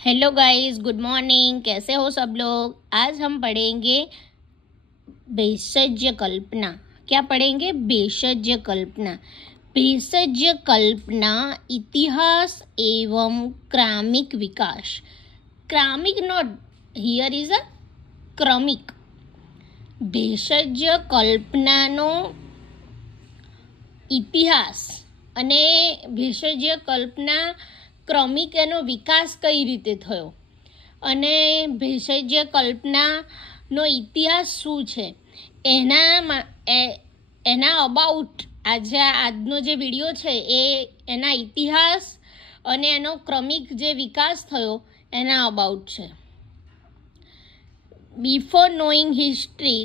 Hello guys, good morning. कैसे हो सब लोग। आज हम पढ़ेंगे भेषज कल्पना। क्या पढ़ेंगे? भेषज कल्पना। भेषज कल्पना इतिहास एवं क्रमिक विकास। क्रमिक नॉट हियर इज अ क्रमिक। भेषज कल्पनाનો ઇતિહાસ અને ભેષજ કલ્પના ક્રમિક એનો વિકાસ કઈ રીતે થયો અને ભેષજ કલ્પનાનો ઇતિહાસ શું છે એના અબાઉટ આજનો જે વિડીયો છે એના ઇતિહાસ અને એનો ક્રમિક જે વિકાસ થયો એના અબાઉટ છે. Before knowing history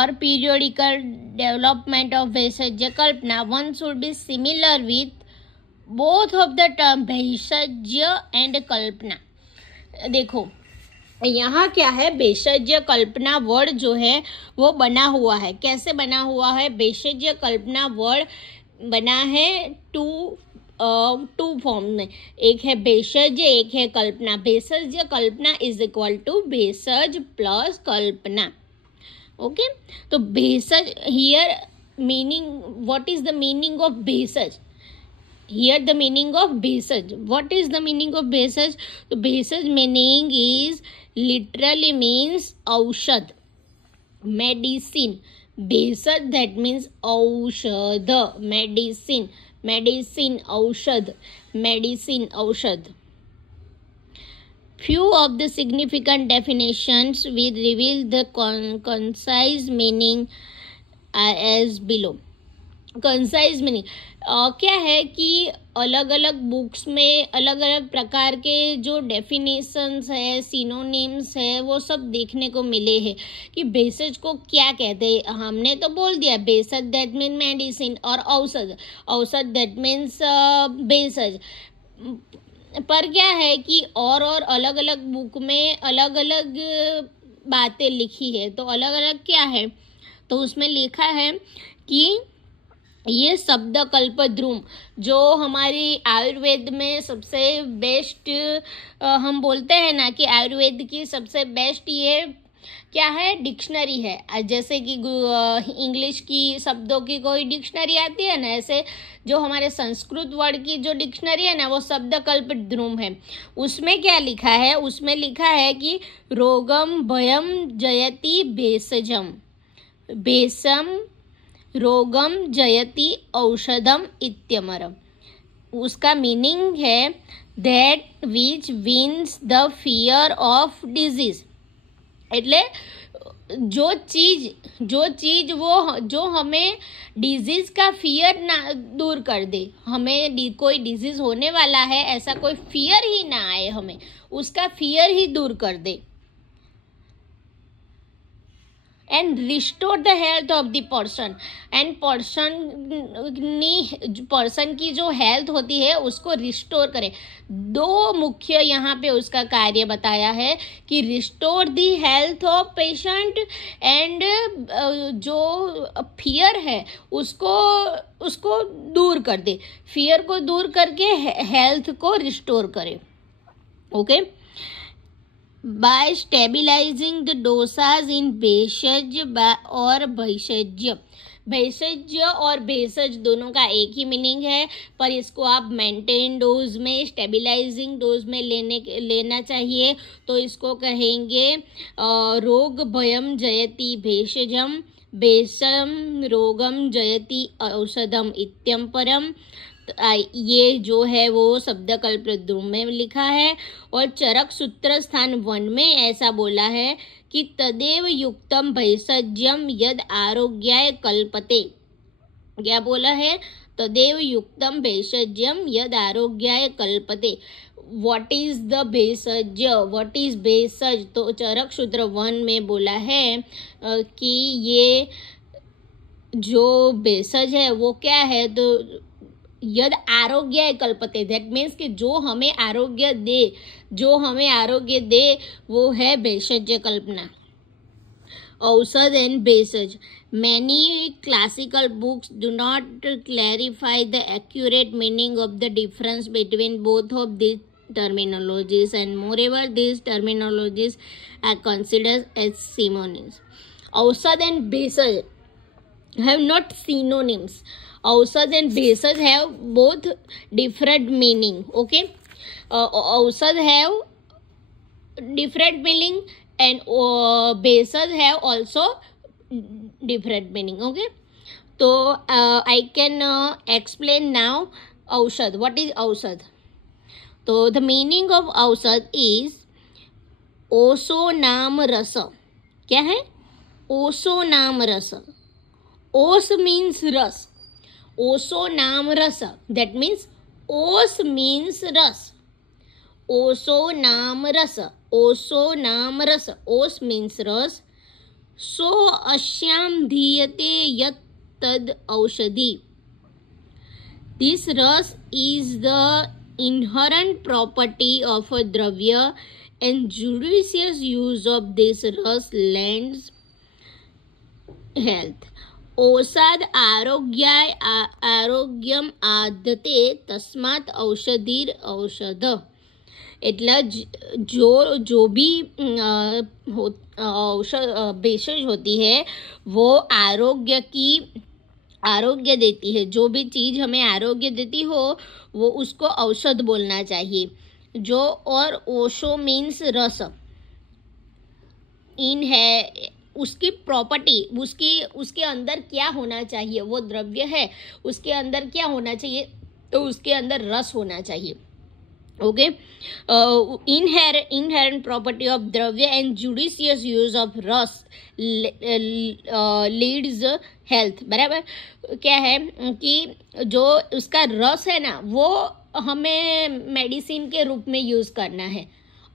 or periodical development of भेषज कल्पना, one should be similar with both of the term भेषज and कल्पना. देखो यहाँ क्या है, भेषज कल्पना वर्ड जो है वो बना हुआ है. कैसे बना हुआ है? भेषज कल्पना वर्ड बना है टू फॉर्म में. एक है भेषज, एक है कल्पना. भेषज कल्पना इज इक्वल टू भेषज प्लस कल्पना. ओके, तो भेषज here meaning, what is the meaning of भेषज? हियर द मीनिंग ऑफ भेषज, what is the meaning of भेषज? तो भेषज मीनिंग इज लिटरली मीन्स औषध, मेडिसिन. भेषज दैट मीन्स औषध, मेडिसिन, मेडिसिन औषध, मेडिसिन औषध. Few of the significant definitions will reveal the concise meaning as below. Concise meaning क्या है कि अलग अलग बुक्स में अलग अलग प्रकार के जो डेफिनेशंस है, सिनोनिम्स है, वो सब देखने को मिले हैं कि भेषज को क्या कहते हैं. हमने तो बोल दिया भेषज दैट मीन मेडिसिन और औषध, औषध दैट मीन्स भेषज. पर क्या है कि और अलग अलग बुक में अलग अलग बातें लिखी है. तो अलग अलग क्या है? तो उसमें लिखा है कि ये शब्द कल्पद्रुम जो हमारी आयुर्वेद में सबसे बेस्ट, हम बोलते हैं ना कि आयुर्वेद की सबसे बेस्ट ये क्या है, डिक्शनरी है. जैसे कि इंग्लिश की शब्दों की कोई डिक्शनरी आती है ना, ऐसे जो हमारे संस्कृत वर्ड की जो डिक्शनरी है ना वो शब्द कल्पद्रुम है. उसमें क्या लिखा है? उसमें लिखा है कि रोगम भयम जयति भेषजम, भेषम रोगम जयति औषधम इत्यमरम. उसका मीनिंग है that which wins the fear of disease. એટલે जो चीज वो जो हमें डिजीज का फियर ना दूर कर दे, हमें कोई डिजीज होने वाला है ऐसा कोई फियर ही ना आए, हमें उसका फियर ही दूर कर दे. And restore the health of the person. And person की जो हेल्थ होती है उसको रिस्टोर करे. दो मुख्य यहाँ पे उसका कार्य बताया है कि restore the health of patient and जो फियर है उसको दूर कर दे, फियर को दूर करके हेल्थ को रिस्टोर करे. Okay, by stabilizing the dosas in भेषज और भेषज. भेषज और भेषज दोनों का एक ही मीनिंग है, पर इसको आप मेंटेन डोज में, स्टेबिलाइजिंग डोज में लेना चाहिए. तो इसको कहेंगे रोग भयम जयति भेषजम, भेषम रोगम जयति औषधम इत्यम परम. ये जो है वो शब्द कल्पद्रुम में लिखा है. और चरक सूत्र स्थान 1 में ऐसा बोला है कि तदेव युक्तम भेषज्यम यद आरोग्याय कल्पते. क्या बोला है? तदेव युक्तम भेषज्यम यद आरोग्याय कल्पते. व्हाट इज द भेषज, व्हाट इज भेषज? तो चरक सूत्र 1 में बोला है कि ये जो भेषज है वो क्या है, तो यद आरोग्य कल्पते, दैट मीन्स कि जो हमें आरोग्य दे, जो हमें आरोग्य दे वो है भेषज कल्पना. औषध and भेषज. Many classical books do not clarify the accurate meaning of the difference between both of these terminologies, and moreover these terminologies are considered as synonyms. औषध and भेषज have not synonyms. औषध and भेषज have both different meaning. Okay, औषध have different meaning and भेषज have also different meaning. Okay, so I can explain now औषध. What is औषध? So the meaning of औषध is Osho नाम रस. क्या है? ओशो नाम रस. ओस means रस. ओशो नाम रस. That means ओस means रस. ओशो नाम रस. ओशो नाम रस. ओस means रस. सो अस्याम धीयते यत् तद औषधि. This ras is the inherent property of a dravya, and judicious use of this ras lends health. औषध आरोग्यम आदते तस्मात औषधिर औषध. એટલે जो भी भेषज होती है वो आरोग्य देती है. जो भी चीज हमें आरोग्य देती हो वो उसको औषध बोलना चाहिए. जो और ओशो मीन्स रस. इन है उसकी प्रॉपर्टी, उसके अंदर क्या होना चाहिए, वो द्रव्य है उसके अंदर क्या होना चाहिए, तो उसके अंदर रस होना चाहिए. ओके, inherent property of द्रव्य and judicious use of रस leads health. बराबर. क्या है कि जो उसका रस है ना वो हमें मेडिसिन के रूप में यूज करना है.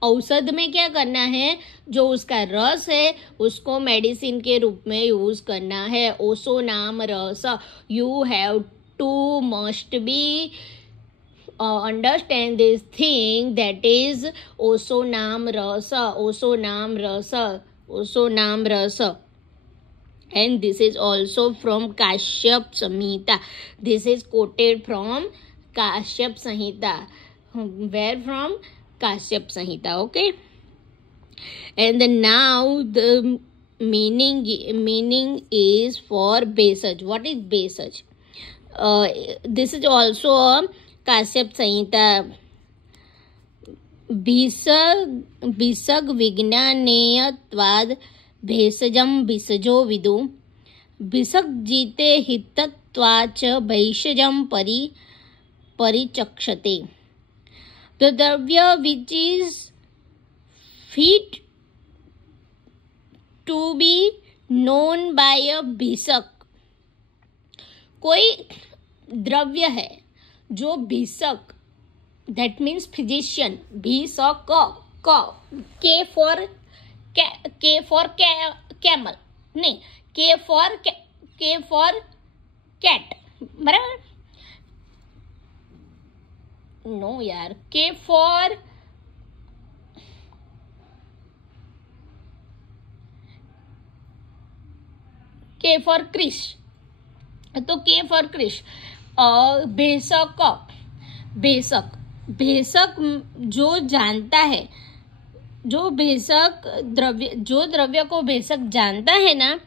औषध में क्या करना है, जो उसका रस है उसको मेडिसिन के रूप में यूज करना है. ओशो नाम रस. You have to must be understand this thing, that is Osho नाम रस. ओशो नाम रस. ओशो नाम रस. And this is also from Kashyap Samhita. This is quoted from Kashyap Samhita. Where from? Kashyap Samhita. Okay, and then now the meaning is for भेषज. What is भेषज? This is also a Kashyap संहिता. भिषग विज्ञानेयत्वाद भेषजम भिषजो विदु. भिषग जीते हितत्वाच भेषजम परिचक्षते. The द्रव्य which is fit to be known by a भिषक. कोई द्रव्य है जो भिषक, that means physician. भिषक K for camel, नहीं, K for cat. बराबर. No यार, K for क्रिश. तो K for क्रिश. भेषक जो जानता है, जो द्रव्य को भेषक जानता है ना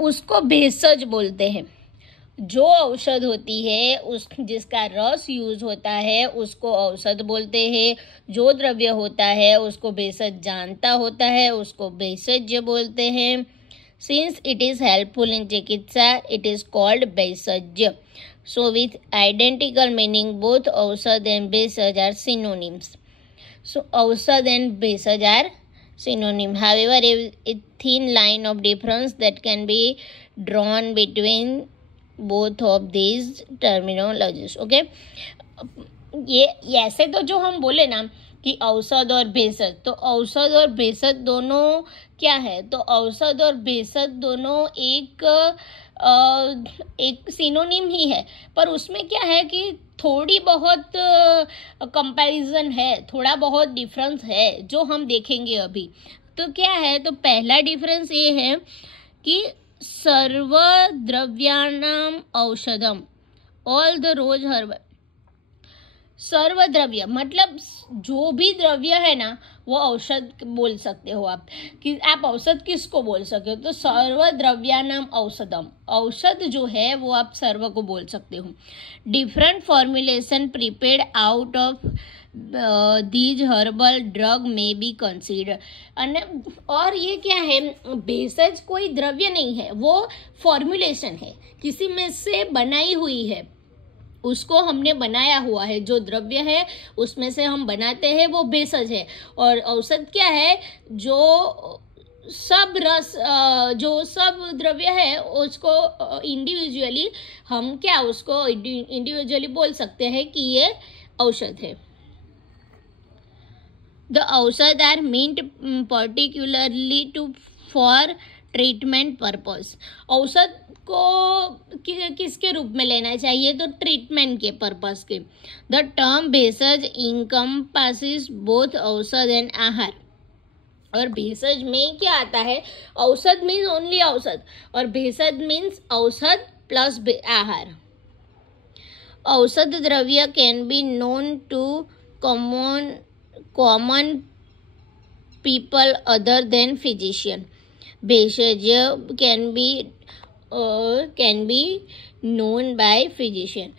उसको भेषज बोलते हैं. जो औषध होती है जिसका रस यूज होता है उसको औषध बोलते हैं. जो द्रव्य होता है उसको भेषज जानता होता है उसको भेषज बोलते हैं. Since it is helpful in चिकित्सा, it is called भेषज. So with identical meaning, both औषध and भेषज are synonyms. So औषध and भेषज are synonym. However, a thin line of difference that can be drawn between both of these terminologies. Okay, ये ऐसे तो जो हम बोले ना कि औषध और भेषज, तो औषध और भेषज दोनों क्या है, तो औषध और भेषज दोनों एक सिनोनिम ही है. पर उसमें क्या है कि थोड़ी बहुत कंपैरिजन है, थोड़ा बहुत डिफरेंस है जो हम देखेंगे अभी. तो क्या है, तो पहला डिफरेंस ये है कि सर्व द्रव्याणाम औषधम, ऑल द रोज हर्बल. सर्वद्रव्य मतलब जो भी द्रव्य है ना वो औषध बोल सकते हो आप, कि आप औषध किसको बोल सकते हो, तो सर्वद्रव्यानाम औषधम, औषध जो है वो आप सर्व को बोल सकते हो। Different formulation prepared out of these herbal drug में बी कंसीडर। और ये क्या है, भेषज कोई द्रव्य नहीं है, वो फॉर्मुलेशन है, किसी में से बनाई हुई है, उसको हमने बनाया हुआ है, जो द्रव्य है उसमें से हम बनाते हैं वो भेषज है। और औषध क्या है, जो सब रस जो सब द्रव्य है उसको इंडिविजुअली हम क्या उसको इंडिविजुअली बोल सकते हैं कि ये औषध है। The औषध are meant particularly to for treatment purpose। औषध को किसके रूप में लेना चाहिए, तो ट्रीटमेंट के पर्पस के। द टर्म भेषज encompasses both औषध एंड आहार। और भेषज में क्या आता है, औषध मीन्स ओनली औषध और भेषज मीन्स औषध प्लस आहार। औषध द्रव्य can be known to common people other than physician। भेषज can be known by physician।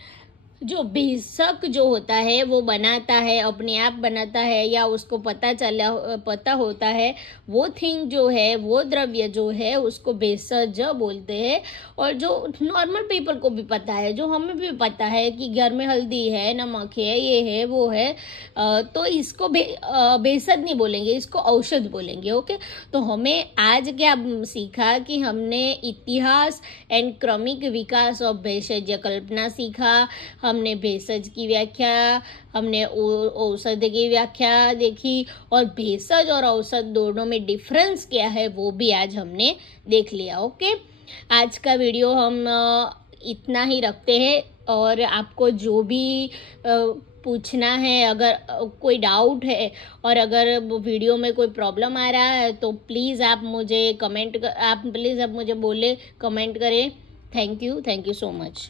जो भेषक जो होता है वो बनाता है, अपने आप बनाता है या उसको पता होता है, वो थिंग जो है, वो द्रव्य जो है उसको भेषज बोलते हैं। और जो नॉर्मल पीपल को भी पता है, जो हमें भी पता है कि घर में हल्दी है, नमक है, ये है, वो है, तो इसको भेषज नहीं बोलेंगे, इसको औषध बोलेंगे। ओके, तो हमें आज क्या सीखा कि हमने इतिहास एंड क्रमिक विकास ऑफ भेषज कल्पना सीखा, हमने भेषज की व्याख्या, हमने औषध की व्याख्या देखी, और भेषज और औषध दोनों में डिफरेंस क्या है वो भी आज हमने देख लिया। ओके, आज का वीडियो हम इतना ही रखते हैं। और आपको जो भी पूछना है, अगर कोई डाउट है और अगर वीडियो में कोई प्रॉब्लम आ रहा है तो प्लीज़ आप मुझे बोले, कमेंट करें। Thank you so much.